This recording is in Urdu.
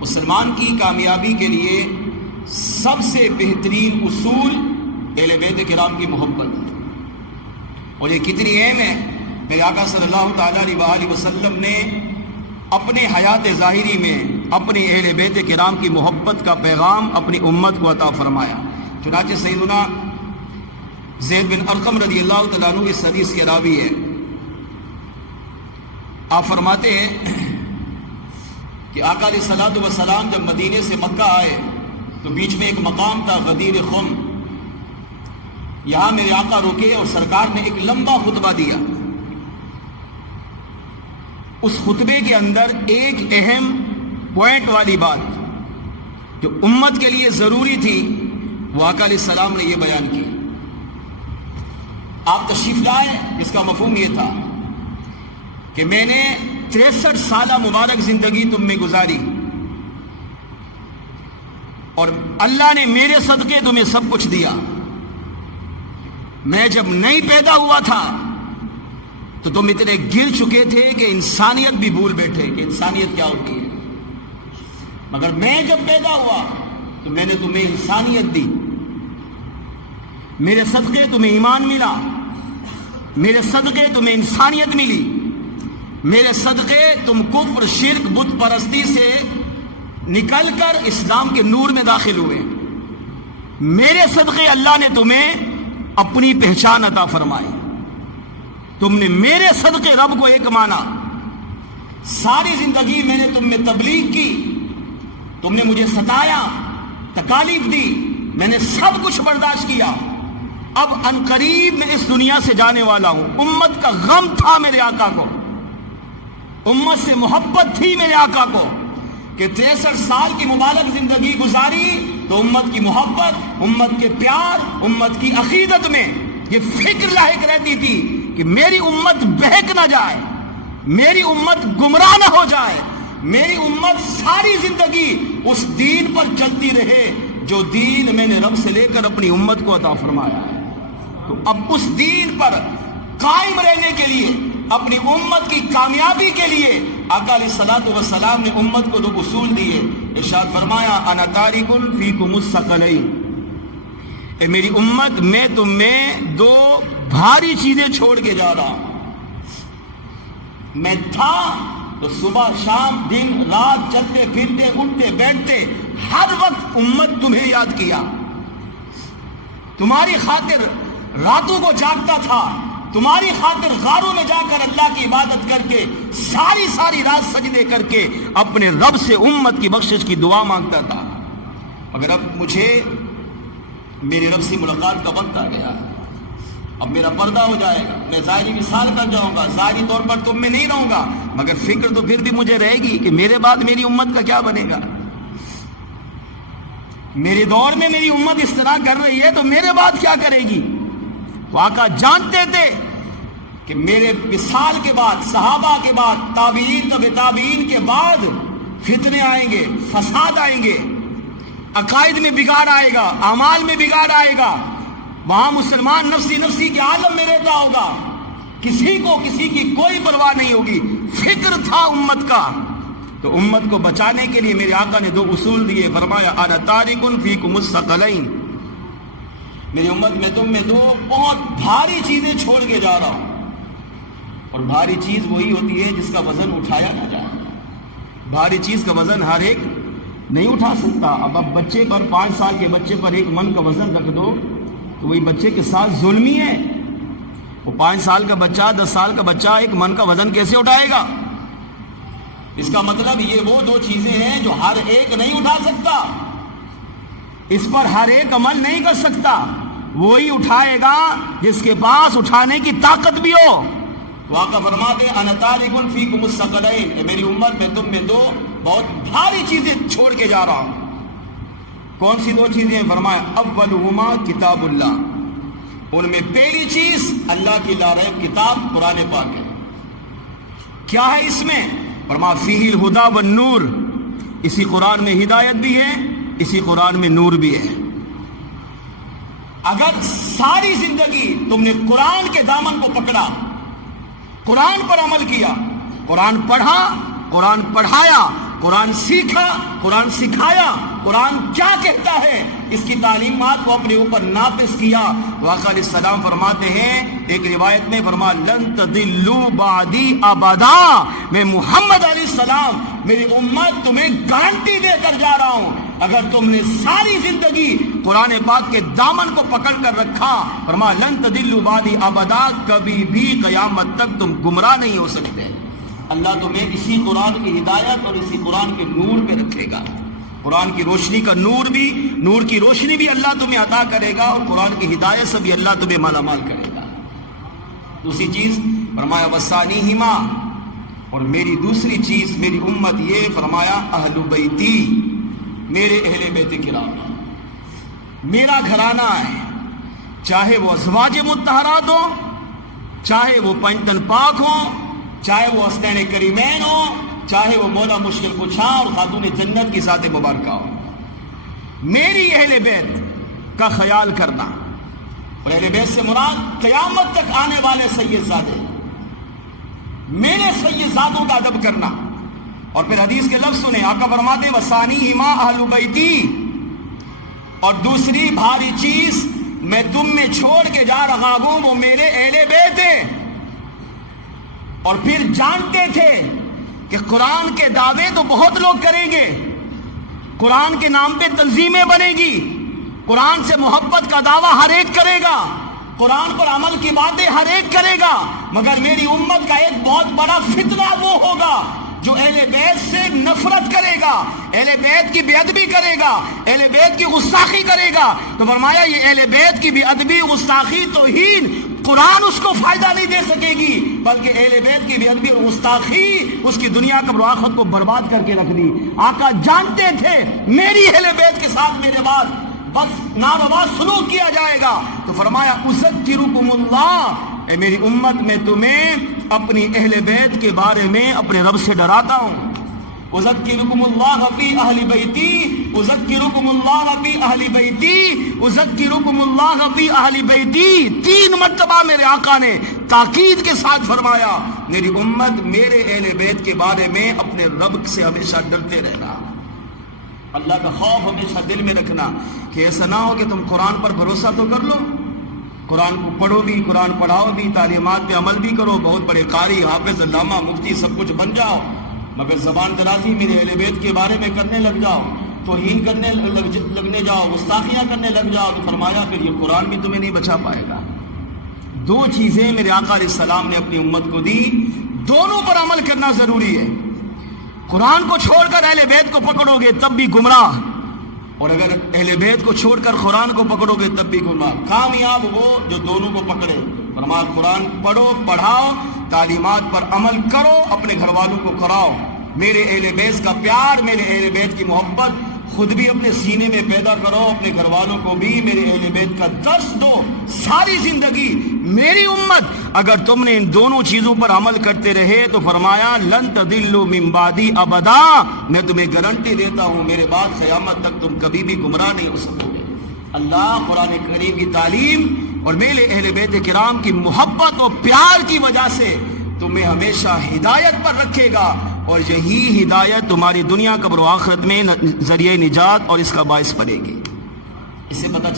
مسلمان کی کامیابی کے لیے سب سے بہترین اصول اہل بیت کرام کی محبت ہے، اور یہ کتنی اہم ہے۔ میرے آقا صلی اللہ تعالیٰ علیہ وسلم نے اپنے حیات ظاہری میں اپنی اہل بیت کرام کی محبت کا پیغام اپنی امت کو عطا فرمایا۔ چنانچہ سیدنا زید بن ارقم رضی اللہ تعالیٰ عنہ اس حدیث کے راوی ہے، آپ فرماتے ہیں کہ آقا علیہ الصلوۃ والسلام جب مدینے سے مکہ آئے تو بیچ میں ایک مقام تھا غدیر خم، یہاں میرے آقا رکے اور سرکار نے ایک لمبا خطبہ دیا۔ اس خطبے کے اندر ایک اہم پوائنٹ والی بات جو امت کے لیے ضروری تھی وہ آقا علیہ السلام نے یہ بیان کی۔ آپ تشریف لائے، اس کا مفہوم یہ تھا کہ میں نے 63 سالہ مبارک زندگی تم میں گزاری، اور اللہ نے میرے صدقے تمہیں سب کچھ دیا۔ میں جب نہیں پیدا ہوا تھا تو تم اتنے گر چکے تھے کہ انسانیت بھی بھول بیٹھے کہ انسانیت کیا ہوتی ہے، مگر میں جب پیدا ہوا تو میں نے تمہیں انسانیت دی، میرے صدقے تمہیں ایمان ملا، میرے صدقے تمہیں انسانیت ملی، میرے صدقے تم کفر شرک بت پرستی سے نکل کر اسلام کے نور میں داخل ہوئے، میرے صدقے اللہ نے تمہیں اپنی پہچان عطا فرمائی، تم نے میرے صدقے رب کو ایک مانا۔ ساری زندگی میں نے تم میں تبلیغ کی، تم نے مجھے ستایا، تکالیف دی، میں نے سب کچھ برداشت کیا۔ اب عنقریب میں اس دنیا سے جانے والا ہوں۔ امت کا غم تھا میرے آقا کو، امت سے محبت تھی میرے آقا کو کہ 63 سال کی مبارک زندگی گزاری تو امت کی محبت، امت کے پیار، امت کی عقیدت میں یہ فکر لاحق رہتی تھی کہ میری امت بہک نہ جائے، میری امت گمراہ نہ ہو جائے، میری امت ساری زندگی اس دین پر چلتی رہے جو دین میں نے رب سے لے کر اپنی امت کو عطا فرمایا ہے۔ تو اب اس دین پر قائم رہنے کے لیے، اپنی امت کی کامیابی کے لیے آقا علیہ الصلوۃ والسلام نے امت کو 2 اصول دیے۔ ارشاد فرمایا انا تارک فیکم الثقلین، اے میری امت میں تم میں 2 بھاری چیزیں چھوڑ کے جا رہا ہوں۔ میں تھا تو صبح شام دن رات چلتے پھرتے اٹھتے بیٹھتے ہر وقت امت تمہیں یاد کیا، تمہاری خاطر راتوں کو جاگتا تھا، تمہاری خاطر غاروں میں جا کر اللہ کی عبادت کر کے ساری رات سجدے کر کے اپنے رب سے امت کی بخشش کی دعا مانگتا تھا۔ مگر اب مجھے میرے رب سے ملاقات کا وقت آ گیا، اب میرا پردہ ہو جائے گا، میں ظاہری مثال کر جاؤں گا، ظاہری طور پر تم میں نہیں رہوں گا، مگر فکر تو پھر بھی مجھے رہے گی کہ میرے بعد میری امت کا کیا بنے گا۔ میرے دور میں میری امت اس طرح کر رہی ہے تو میرے بعد کیا کرے گی۔ تو آقا جانتے تھے کہ میرے وصال کے بعد، صحابہ کے بعد، تابعین تبع تابعین کے بعد فتنے آئیں گے، فساد آئیں گے، عقائد میں بگاڑ آئے گا، اعمال میں بگاڑ آئے گا، وہاں مسلمان نفسی کے عالم میں رہتا ہوگا، کسی کو کسی کی کوئی پرواہ نہیں ہوگی۔ فکر تھا امت کا، تو امت کو بچانے کے لیے میرے آقا نے 2 اصول دیے۔ فرمایا انا تارک فیکم الثقلین، میری امت میں تم میں 2 بہت بھاری چیزیں چھوڑ کے جا رہا ہوں، اور بھاری چیز وہی ہوتی ہے جس کا وزن اٹھایا نہ جائے۔ بھاری چیز کا وزن ہر ایک نہیں اٹھا سکتا۔ اب بچے پر، 5 سال کے بچے پر 1 من کا وزن رکھ دو تو وہی بچے کے ساتھ ظلمی ہے۔ وہ 5 سال کا بچہ، 10 سال کا بچہ 1 من کا وزن کیسے اٹھائے گا؟ اس کا مطلب یہ وہ 2 چیزیں ہیں جو ہر ایک نہیں اٹھا سکتا، اس پر ہر ایک عمل نہیں کر سکتا، وہی اٹھائے گا جس کے پاس اٹھانے کی طاقت بھی ہو۔ تو آقا فرماتے انا تارک فیکم الثقلین، میری امت میں تم میں 2 بہت بھاری چیزیں چھوڑ کے جا رہا ہوں۔ کون سی 2 چیزیں؟ فرمایا اولہما کتاب اللہ، ان میں پہلی چیز اللہ کی لاریب کتاب قرآن پاک ہے۔ کیا ہے اس میں؟ فرمایا فیہ الہدی والنور، اسی قرآن میں ہدایت بھی ہے، اسی قرآن میں نور بھی ہے۔ اگر ساری زندگی تم نے قرآن کے دامن کو پکڑا، قرآن پر عمل کیا، قرآن پڑھا، قرآن پڑھایا، قرآن سیکھا، قرآن سکھایا، قرآن کیا کہتا ہے اس کی تعلیمات کو اپنے اوپر نافذ کیا۔ آقا علیہ السلام فرماتے ہیں ایک روایت میں فرمایا لن تضلوا بعدی ابدا، میں محمد علیہ السلام میری امت تمہیں گارنٹی دے کر جا رہا ہوں، اگر تم نے ساری زندگی قرآن پاک کے دامن کو پکڑ کر رکھا، فرمایا لن تضلوا بعدی ابدا، کبھی بھی قیامت تک تم گمراہ نہیں ہو سکتے۔ اللہ تمہیں اسی قرآن کی ہدایت اور اسی قرآن کے نور پہ رکھے گا، قرآن کی روشنی کا نور کی روشنی بھی اللہ تمہیں عطا کرے گا، اور قرآن کی ہدایت سے بھی اللہ تمہیں مالا مال کرے گا۔ دوسری چیز فرمایا وسانیہما، اور میری دوسری چیز میری امت یہ فرمایا اہل بیتی، میرے اہل بیت کرام، میرا گھرانہ ہے، چاہے وہ ازواج مطہرات ہو، چاہے وہ پنجتن پاک ہو، چاہے وہ حسنین کریمین ہو، چاہے وہ مولا مشکل کشا اور خاتون جنت کی ذات مبارکہ ہو، میری اہل بیت کا خیال کرنا، اور اہل بیت سے مراد قیامت تک آنے والے سید زادے، میرے سید زادوں کا ادب کرنا۔ اور پھر حدیث کے لفظ سنیں، آقا فرماتے وثانیہما اہل بیتی، اور دوسری بھاری چیز میں تم میں چھوڑ کے جا رہا ہوں وہ میرے اہل بیت ہیں۔ اور پھر جانتے تھے کہ قرآن کے دعوے تو بہت لوگ کریں گے، قرآن کے نام پہ تنظیمیں بنے گی، قرآن سے محبت کا دعویٰ ہر ایک کرے گا، قرآن پر عمل کی باتیں ہر ایک کرے گا، مگر میری امت کا ایک بہت بڑا فتنہ وہ ہوگا جو اہل بیت سے نفرت کرے گا، اہل بیت کی بے ادبی کرے گا، اہل بیت کی گستاخی کرے گا۔ تو فرمایا یہ اہل بیت کی بے ادبی، گستاخی، توہین، قرآن اس کو فائدہ نہیں دے سکے گی، بلکہ اہل بیت کی بے ادبی اور گستاخی اس کی دنیا قبر و آخرت کو برباد کر کے رکھ دی۔ آقا جانتے تھے میری اہل بیت کے ساتھ میرے بعد بس ناروا سلوک کیا جائے گا، تو فرمایا اذکرکم اللہ، اے میری امت میں تمہیں اپنی اہل بیت کے بارے میں اپنے رب سے ڈراتا ہوں۔ اذکرکم اللہ فی اہل بیتی، اذکرکم اللہ فی اہل بیتی، اذکرکم اللہ فی اہل بیتی، 3 مرتبہ میرے آقا نے تاکید کے ساتھ فرمایا میری امت میرے اہل بیت کے بارے میں اپنے رب سے ہمیشہ ڈرتے رہنا، اللہ کا خوف ہمیشہ دل میں رکھنا، کہ ایسا نہ ہو کہ تم قرآن پر بھروسہ تو کر لو، قرآن کو پڑھو بھی، قرآن پڑھاؤ بھی، تعلیمات پہ عمل بھی کرو، بہت بڑے قاری، حافظ، علامہ، مفتی سب کچھ بن جاؤ، مگر زبان درازی میرے اہل بیت کے بارے میں کرنے لگ جاؤ، توہین کرنے لگنے جاؤ، گستاخیاں کرنے لگ جاؤ، تو فرمایا پھر یہ قرآن بھی تمہیں نہیں بچا پائے گا۔ 2 چیزیں میرے آقا علیہ السلام نے اپنی امت کو دی، دونوں پر عمل کرنا ضروری ہے۔ قرآن کو چھوڑ کر اہل بیت کو پکڑو گے تب بھی گمراہ، اور اگر اہل بیت کو چھوڑ کر قرآن کو پکڑو گے تب بھی گمراہ۔ کامیاب وہ جو دونوں کو پکڑے، فرمایا قرآن پڑھو، پڑھاؤ، تعلیمات پر عمل کرو، اپنے گھر والوں کو کراؤ، میرے اہل بیت کا پیار، میرے اہل بیت کی محبت خود بھی اپنے سینے میں پیدا کرو، اپنے گھر والوں کو بھی میرے اہل بیت کا درس دو۔ ساری زندگی میری امت اگر تم نے ان دونوں چیزوں پر عمل کرتے رہے تو فرمایا لن تضلوا من بعدی ابدا، میں تمہیں گارنٹی دیتا ہوں میرے بعد قیامت تک تم کبھی بھی گمراہ نہیں ہو سکو گے۔ اللہ قرآن کریم کی تعلیم اور میرے اہل بیت کرام کی محبت اور پیار کی وجہ سے تمہیں ہمیشہ ہدایت پر رکھے گا، اور یہی ہدایت تمہاری دنیا قبر و آخرت میں ذریعہ نجات اور اس کا باعث بنے گی۔ اسے پتہ